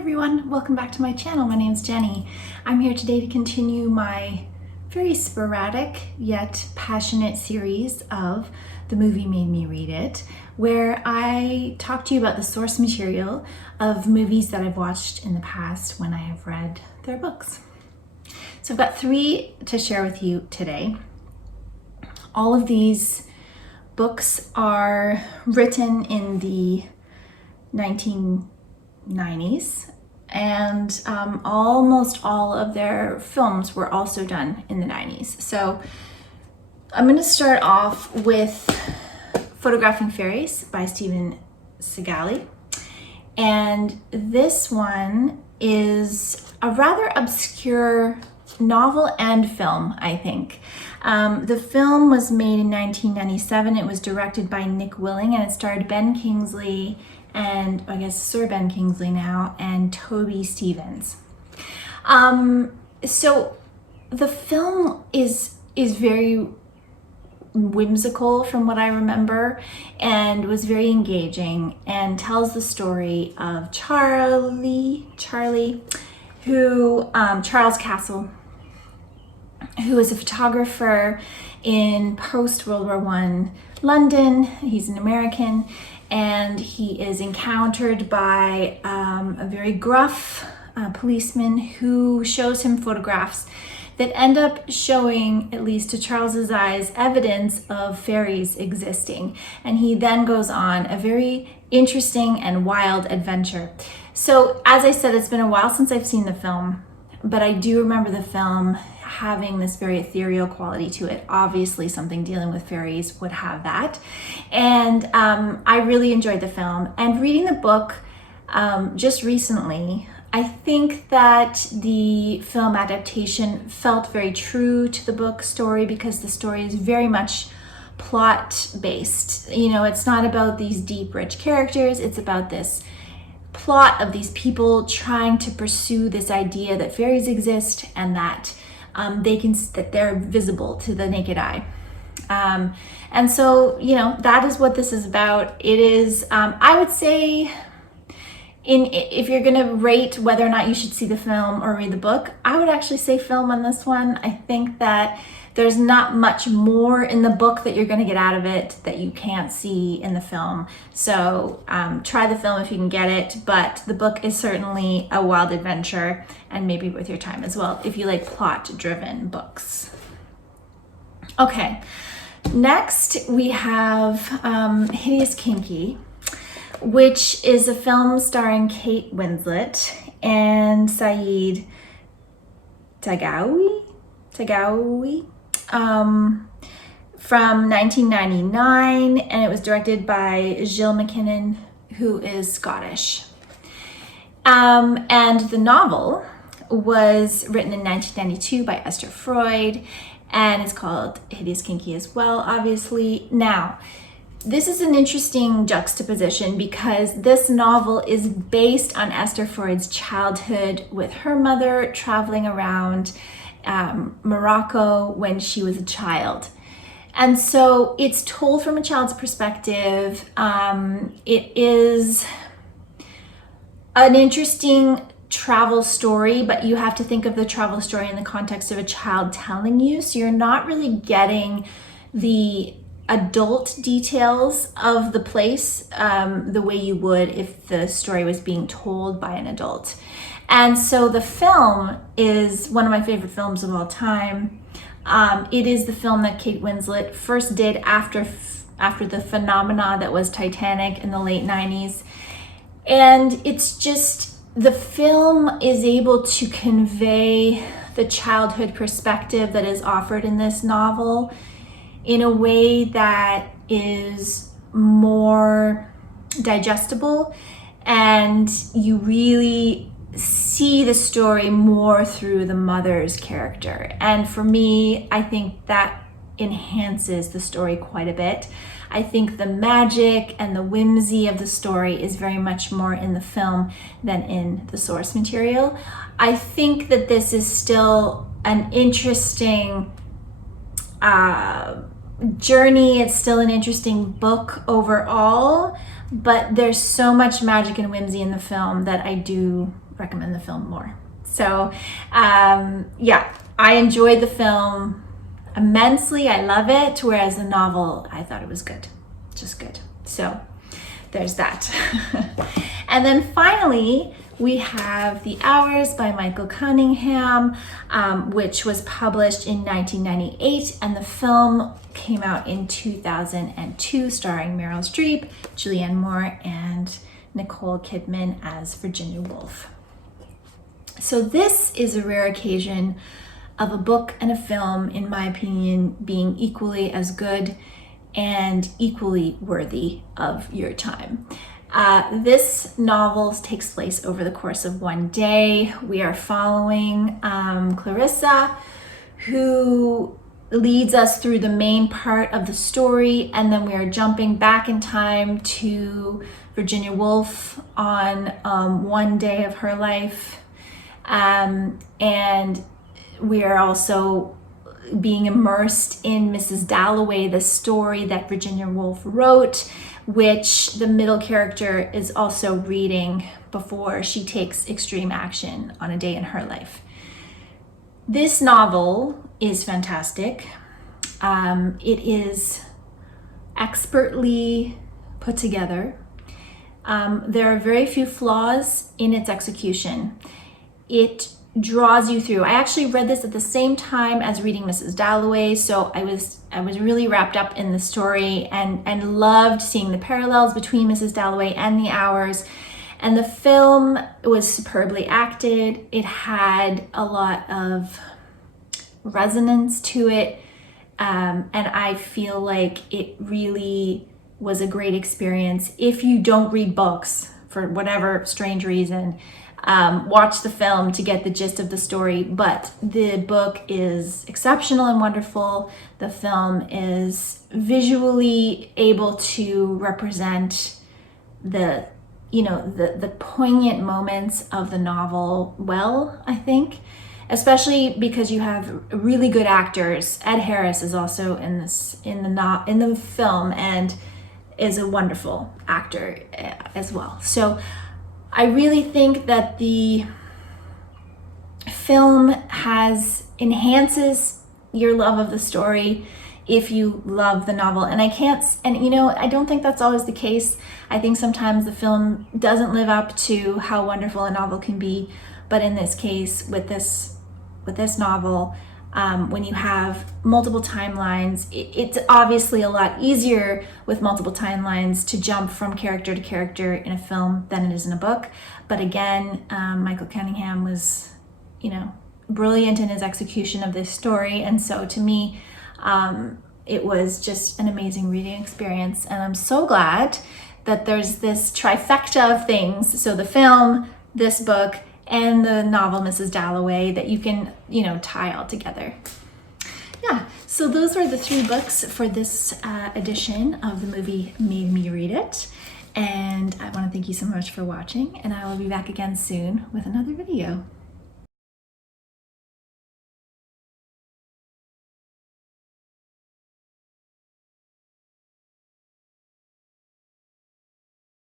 everyone, welcome back to my channel. My name's Jenny. I'm here today to continue my very sporadic yet passionate series of The Movie Made Me Read It, where I talk to you about the source material of movies that I've watched in the past when I have read their books. So I've got 3 to share with you today. All of these books are written in the 1990s, and almost all of their films were also done in the 90s. So I'm going to start off with Photographing Fairies by Szilagyi. And this one is a rather obscure novel and film, I think. The film was made in 1997. It was directed by Nick Willing, and it starred Ben Kingsley and I guess Sir Ben Kingsley now, and Toby Stephens. So the film is very whimsical from what I remember, and was very engaging, and tells the story of Charles Castle, who is a photographer in post-World War I London. He's an American, and he is encountered by a very gruff policeman who shows him photographs that end up showing, at least to Charles's eyes, evidence of fairies existing. And he then goes on a very interesting and wild adventure. So as I said, it's been a while since I've seen the film, but I do remember the film having this very ethereal quality to it. Obviously something dealing with fairies would have that. And I really enjoyed the film. And reading the book just recently, I think that the film adaptation felt very true to the book story, because the story is very much plot based. You know, it's not about these deep, rich characters. It's about this plot of these people trying to pursue this idea that fairies exist, and that that they're visible to the naked eye. And so, you know, that is what this is about. It is, I would say, if you're gonna rate whether or not you should see the film or read the book, I would actually say film on this one. I think that there's not much more in the book that you're gonna get out of it that you can't see in the film. So try the film if you can get it, but the book is certainly a wild adventure, and maybe worth your time as well if you like plot-driven books. Okay, next we have Hideous, Kinky, which is a film starring Kate Winslet and Saeed Tagawi, from 1999, and it was directed by Jill McKinnon, who is Scottish. And the novel was written in 1992 by Esther Freud, and it's called Hideous, Kinky as well, obviously. Now, this is an interesting juxtaposition, because this novel is based on Esther Freud's childhood, with her mother traveling around Morocco when she was a child. And so it's told from a child's perspective. It is an interesting travel story, but you have to think of the travel story in the context of a child telling you. So you're not really getting the adult details of the place the way you would if the story was being told by an adult. And so the film is one of my favorite films of all time. It is the film that Kate Winslet first did after the phenomena that was Titanic in the late 90s. And it's just, the film is able to convey the childhood perspective that is offered in this novel in a way that is more digestible, and you really see the story more through the mother's character. And for me, I think that enhances the story quite a bit. I think the magic and the whimsy of the story is very much more in the film than in the source material. I think that this is still an interesting journey. It's still an interesting book overall, but there's so much magic and whimsy in the film that I do recommend the film more. So yeah, I enjoyed the film immensely. I love it. Whereas the novel, I thought it was good, just good. So there's that. And then finally, we have The Hours by Michael Cunningham, which was published in 1998, and the film came out in 2002, starring Meryl Streep, Julianne Moore, and Nicole Kidman as Virginia Woolf. So this is a rare occasion of a book and a film, in my opinion, being equally as good and equally worthy of your time. This novel takes place over the course of one day. We are following Clarissa, who leads us through the main part of the story, and then we are jumping back in time to Virginia Woolf on one day of her life. And we are also being immersed in Mrs. Dalloway, the story that Virginia Woolf wrote, which the middle character is also reading before she takes extreme action on a day in her life. This novel is fantastic. It is expertly put together. There are very few flaws in its execution. It draws you through. I actually read this at the same time as reading Mrs. Dalloway, so I was really wrapped up in the story and loved seeing the parallels between Mrs. Dalloway and The Hours. And the film was superbly acted. It had a lot of resonance to it, and I feel like it really was a great experience. If you don't read books for whatever strange reason, watch the film to get the gist of the story, but the book is exceptional and wonderful. The film is visually able to represent the poignant moments of the novel well, I think, especially because you have really good actors. Ed Harris is also in the film and is a wonderful actor as well. So I really think that the film enhances your love of the story if you love the novel. And I don't think that's always the case. I think sometimes the film doesn't live up to how wonderful a novel can be. But in this case, with this novel, when you have multiple timelines, it's obviously a lot easier with multiple timelines to jump from character to character in a film than it is in a book. But again, Michael Cunningham was, brilliant in his execution of this story. And so to me, it was just an amazing reading experience. And I'm so glad that there's this trifecta of things. So the film, this book, and the novel Mrs. Dalloway that you can, tie all together. Yeah, so those were the 3 books for this edition of the movie Made Me Read It. And I want to thank you so much for watching, and I will be back again soon with another video.